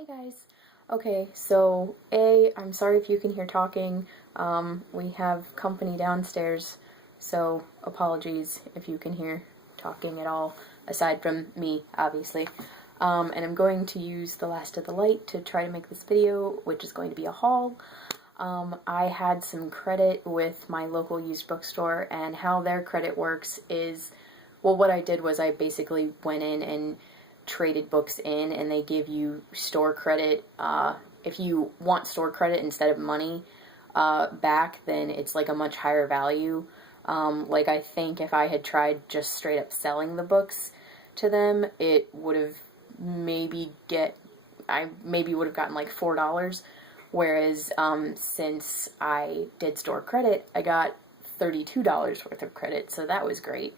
Hey guys. Okay, so I'm sorry if you can hear talking. We have company downstairs, so apologies if you can hear talking at all, aside from me, obviously. And I'm going to use The Last of the Light to try to make this video, which is going to be a haul. I had some credit with my local used bookstore, and how their credit works is, well, what I did was I basically went in and traded books in, and they give you store credit. If you want store credit instead of money back, then it's like a much higher value. Like, I think if I had tried just straight up selling the books to them, it would have I maybe would have gotten like $4. Whereas, since I did store credit, I got $32 worth of credit, so that was great.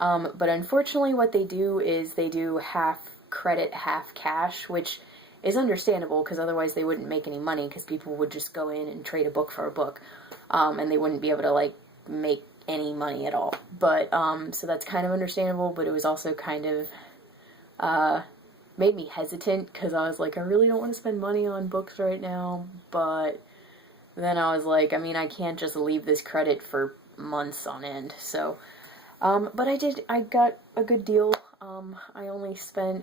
But unfortunately what they do is they do half credit, half cash, which is understandable because otherwise they wouldn't make any money because people would just go in and trade a book for a book, and they wouldn't be able to, like, make any money at all. But, so that's kind of understandable, but it was also kind of, made me hesitant because I was like, I really don't want to spend money on books right now, but then I was like, I mean, I can't just leave this credit for months on end, so... but I got a good deal.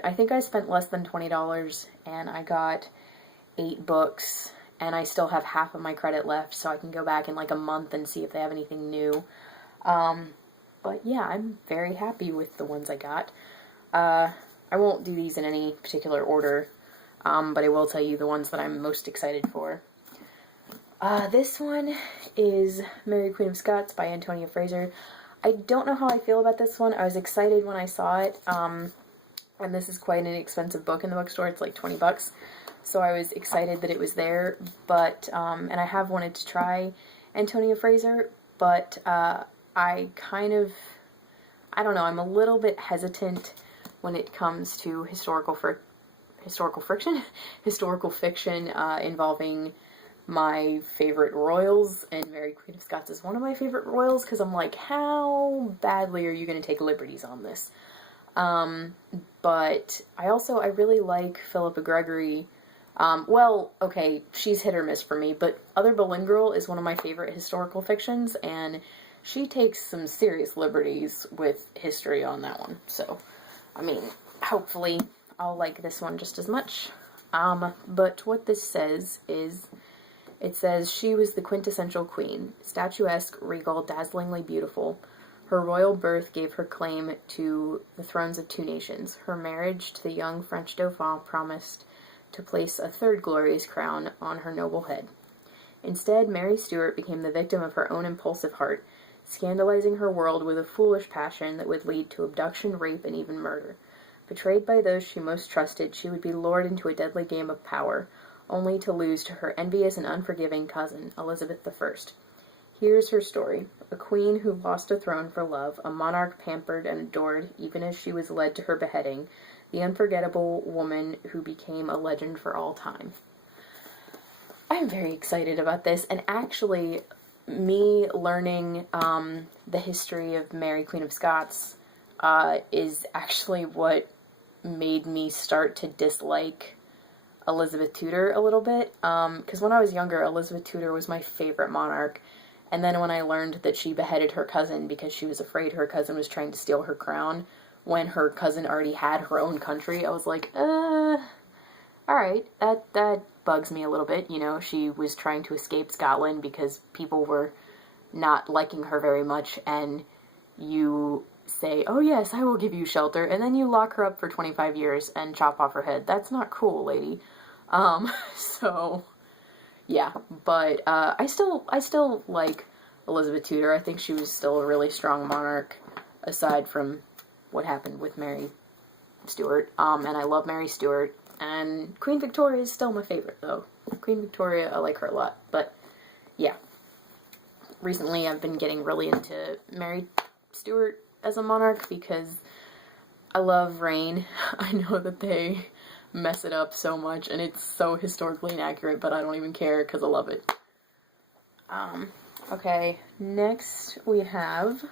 I think I spent less than $20, and I got 8 books, and I still have half of my credit left, so I can go back in like a month and see if they have anything new. But yeah, I'm very happy with the ones I got. I won't do these in any particular order, but I will tell you the ones that I'm most excited for. This one is Mary Queen of Scots by Antonia Fraser. I don't know how I feel about this one. I was excited when I saw it, and this is quite an expensive book in the bookstore. It's like 20 bucks, so I was excited that it was there, but, and I have wanted to try Antonia Fraser, but, I don't know, I'm a little bit hesitant when it comes to historical fiction involving my favorite royals, and Mary Queen of Scots is one of my favorite royals, because I'm like, how badly are you going to take liberties on this? But I really like Philippa Gregory. Well, okay, she's hit or miss for me, but Other Boleyn Girl is one of my favorite historical fictions, and she takes some serious liberties with history on that one, so, I mean, hopefully I'll like this one just as much. But what this says is, it says, she was the quintessential queen, statuesque, regal, dazzlingly beautiful. Her royal birth gave her claim to the thrones of 2 nations. Her marriage to the young French Dauphin promised to place a third glorious crown on her noble head. Instead, Mary Stuart became the victim of her own impulsive heart, scandalizing her world with a foolish passion that would lead to abduction, rape, and even murder. Betrayed by those she most trusted, she would be lured into a deadly game of power, only to lose to her envious and unforgiving cousin, Elizabeth I. Here's her story. A queen who lost a throne for love, a monarch pampered and adored even as she was led to her beheading, the unforgettable woman who became a legend for all time. I'm very excited about this, and actually, me learning the history of Mary Queen of Scots is actually what made me start to dislike Elizabeth Tudor a little bit, because when I was younger, Elizabeth Tudor was my favorite monarch, and then when I learned that she beheaded her cousin because she was afraid her cousin was trying to steal her crown, when her cousin already had her own country, I was like, alright, that bugs me a little bit, you know, she was trying to escape Scotland because people were not liking her very much, and you say, oh yes, I will give you shelter, and then you lock her up for 25 years and chop off her head. That's not cool, lady. So, yeah, but, I still like Elizabeth Tudor. I think she was still a really strong monarch, aside from what happened with Mary Stuart, and I love Mary Stuart, and Queen Victoria is still my favorite, though. Queen Victoria, I like her a lot, but, yeah. Recently, I've been getting really into Mary Stuart as a monarch because I love reign. I know that they mess it up so much, and it's so historically inaccurate, but I don't even care because I love it. Okay, next we have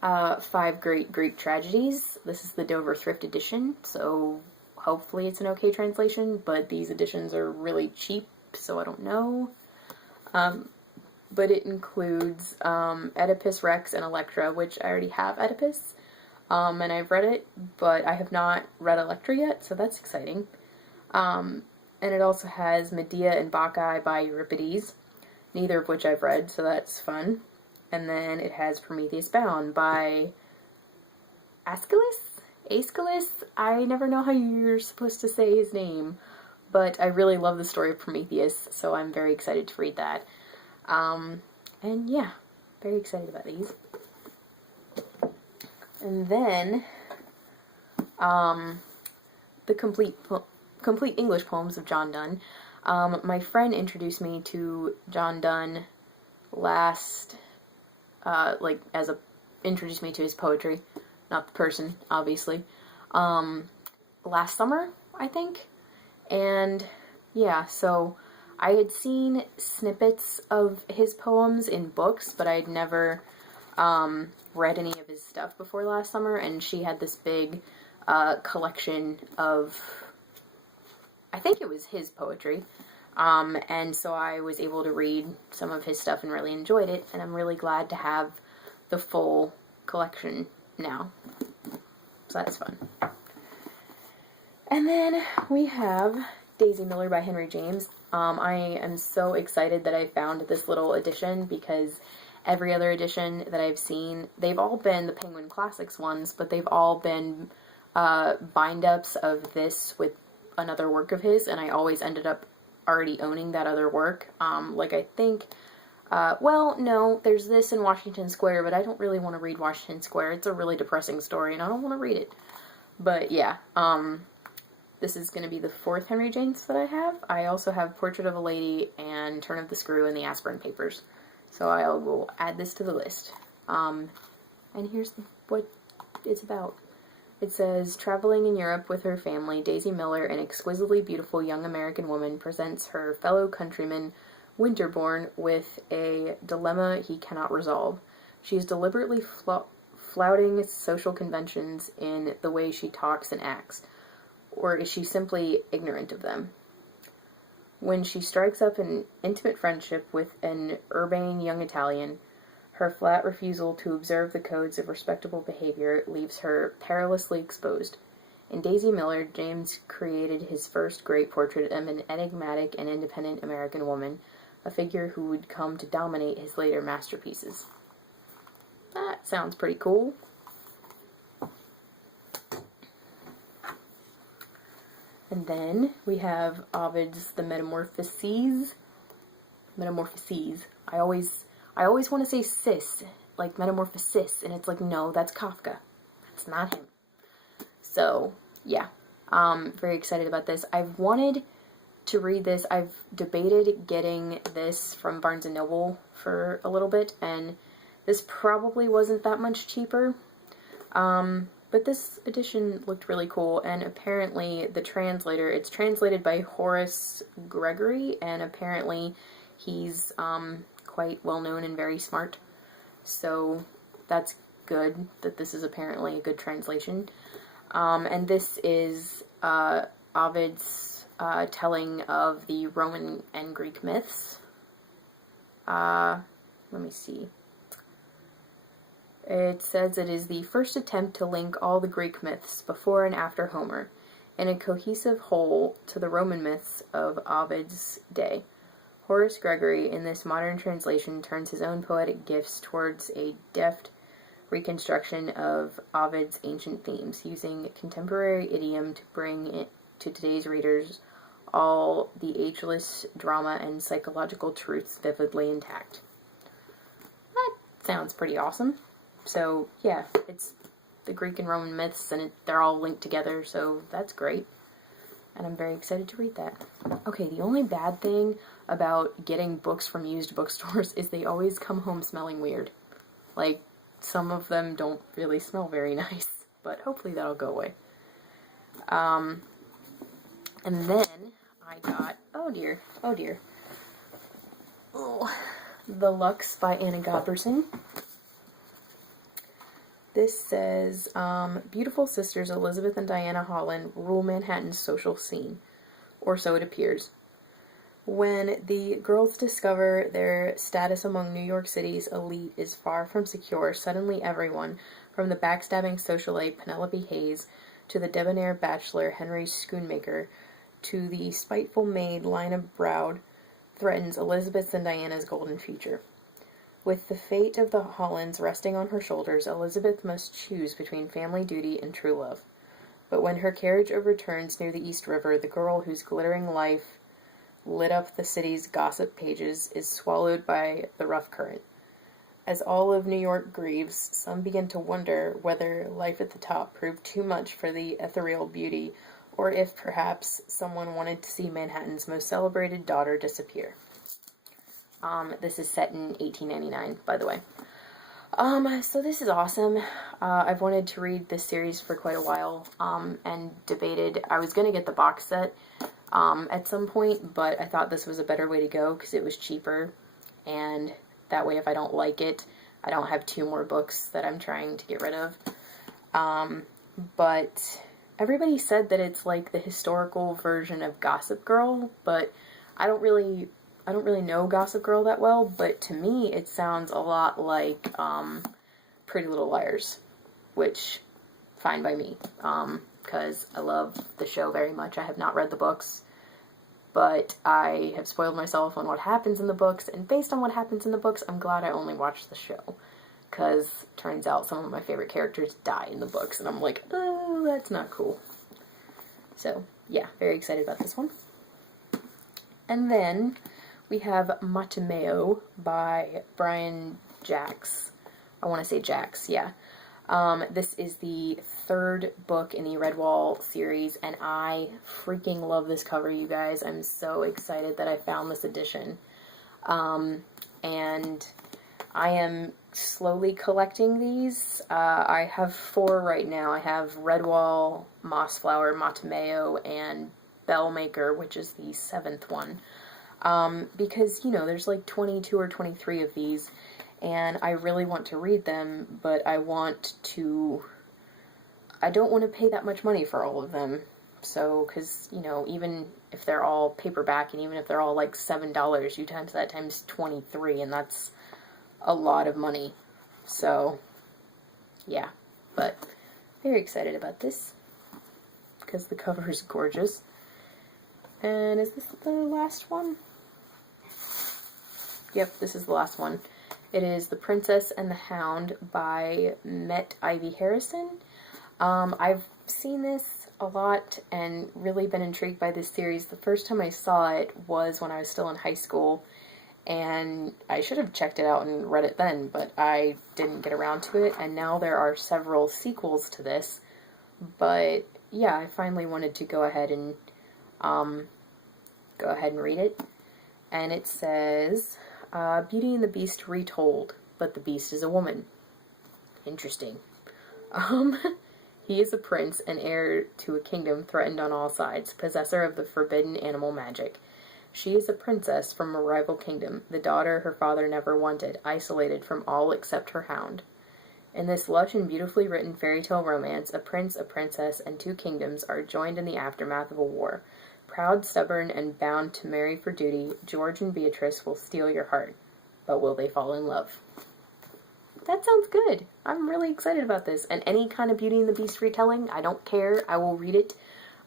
5 Great Greek Tragedies. This is the Dover Thrift Edition, so hopefully it's an okay translation, but these editions are really cheap, so I don't know. But it includes Oedipus Rex and Electra, which I already have Oedipus, and I've read it, but I have not read Electra yet, so that's exciting. And it also has Medea and Bacchae by Euripides, neither of which I've read, so that's fun. And then it has Prometheus Bound by Aeschylus? I never know how you're supposed to say his name, but I really love the story of Prometheus, so I'm very excited to read that. And yeah, very excited about these. And then, the complete English poems of John Donne. My friend introduced me to John Donne introduced me to his poetry, not the person, obviously, last summer, I think. And yeah, so I had seen snippets of his poems in books, but I had never read any of his stuff before last summer, and she had this big collection of, I think it was his poetry, and so I was able to read some of his stuff and really enjoyed it, and I'm really glad to have the full collection now. So that's fun. And then we have Daisy Miller by Henry James. I am so excited that I found this little edition, because every other edition that I've seen, they've all been the Penguin Classics ones, but they've all been bind-ups of this with another work of his, and I always ended up already owning that other work. I think, no, there's this in Washington Square, but I don't really want to read Washington Square. It's a really depressing story, and I don't want to read it. But yeah, this is going to be the fourth Henry James that I have. I also have Portrait of a Lady and Turn of the Screw and the Aspirin Papers. So I will add this to the list. And here's what it's about. It says, traveling in Europe with her family, Daisy Miller, an exquisitely beautiful young American woman, presents her fellow countryman, Winterbourne, with a dilemma he cannot resolve. She is deliberately flouting social conventions in the way she talks and acts, or is she simply ignorant of them? When she strikes up an intimate friendship with an urbane young Italian, her flat refusal to observe the codes of respectable behavior leaves her perilously exposed. In Daisy Miller, James created his first great portrait of an enigmatic and independent American woman, a figure who would come to dominate his later masterpieces. That sounds pretty cool. And then we have Ovid's The Metamorphoses. I always want to say cis, like metamorphosis, and it's like, no, that's Kafka. That's not him. So, yeah. Very excited about this. I've wanted to read this. I've debated getting this from Barnes & Noble for a little bit, and this probably wasn't that much cheaper. But this edition looked really cool, and apparently the translator, it's translated by Horace Gregory, and apparently he's quite well known and very smart. So that's good that this is apparently a good translation. And this is Ovid's telling of the Roman and Greek myths. Let me see. It says it is the first attempt to link all the Greek myths before and after Homer in a cohesive whole to the Roman myths of Ovid's day. Horace Gregory, in this modern translation, turns his own poetic gifts towards a deft reconstruction of Ovid's ancient themes, using contemporary idiom to bring it to today's readers all the ageless drama and psychological truths vividly intact. That sounds pretty awesome. So, yeah, it's the Greek and Roman myths, and they're all linked together, so that's great. And I'm very excited to read that. Okay, the only bad thing about getting books from used bookstores is they always come home smelling weird. Like, some of them don't really smell very nice, but hopefully that'll go away. And then I got, oh dear, The Lux by Anna Godberson. This says, beautiful sisters Elizabeth and Diana Holland rule Manhattan's social scene. Or so it appears. When the girls discover their status among New York City's elite is far from secure, suddenly everyone, from the backstabbing socialite Penelope Hayes, to the debonair bachelor Henry Schoonmaker, to the spiteful maid Lina Browd, threatens Elizabeth's and Diana's golden future. With the fate of the Hollands resting on her shoulders, Elizabeth must choose between family duty and true love. But when her carriage overturns near the East River, the girl whose glittering life lit up the city's gossip pages is swallowed by the rough current. As all of New York grieves, some begin to wonder whether life at the top proved too much for the ethereal beauty, or if perhaps someone wanted to see Manhattan's most celebrated daughter disappear. This is set in 1899, by the way. So this is awesome. I've wanted to read this series for quite a while, and debated. I was going to get the box set at some point, but I thought this was a better way to go because it was cheaper, and that way if I don't like it, I don't have 2 more books that I'm trying to get rid of. But everybody said that it's like the historical version of Gossip Girl, but I don't really know Gossip Girl that well, but to me it sounds a lot like Pretty Little Liars, which, fine by me, because I love the show very much. I have not read the books, but I have spoiled myself on what happens in the books, and based on what happens in the books, I'm glad I only watched the show, because turns out some of my favorite characters die in the books, and I'm like, oh, that's not cool. So, yeah, very excited about this one. And then we have Matameo by Brian Jacks. I want to say Jacks, yeah. This is the 3rd book in the Redwall series, and I freaking love this cover, you guys. I'm so excited that I found this edition. And I am slowly collecting these. I have 4 right now. I have Redwall, Mossflower, Matameo, and Bellmaker, which is the 7th one. Because, you know, there's like 22 or 23 of these, and I really want to read them, but I don't want to pay that much money for all of them. So, because, you know, even if they're all paperback, and even if they're all like $7, you times that times 23, and that's a lot of money. So, yeah, but very excited about this, because the cover is gorgeous. And is this the last one? Yep, this is the last one. It is The Princess and the Hound by Met Ivy Harrison. I've seen this a lot and really been intrigued by this series. The first time I saw it was when I was still in high school, and I should have checked it out and read it then, but I didn't get around to it, and now there are several sequels to this. But yeah, I finally wanted to go ahead and read it. And it says, Beauty and the Beast retold, but the Beast is a woman. Interesting. He is a prince and heir to a kingdom threatened on all sides, possessor of the forbidden animal magic. She is a princess from a rival kingdom, the daughter her father never wanted, isolated from all except her hound. In this lush and beautifully written fairy tale romance, a prince, a princess, and 2 kingdoms are joined in the aftermath of a war. Proud, stubborn, and bound to marry for duty, George and Beatrice will steal your heart. But will they fall in love? That sounds good. I'm really excited about this. And any kind of Beauty and the Beast retelling, I don't care. I will read it.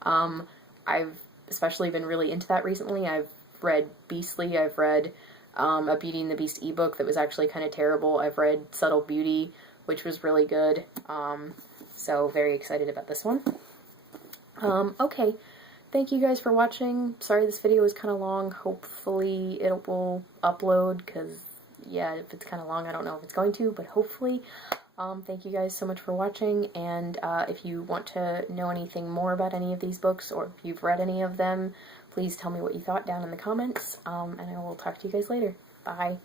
I've especially been really into that recently. I've read Beastly. I've read a Beauty and the Beast ebook that was actually kind of terrible. I've read Subtle Beauty, which was really good. So very excited about this one. Okay. Thank you guys for watching. Sorry this video was kind of long. Hopefully it will upload, because, yeah, if it's kind of long, I don't know if it's going to, but hopefully. Thank you guys so much for watching, and if you want to know anything more about any of these books, or if you've read any of them, please tell me what you thought down in the comments, and I will talk to you guys later. Bye.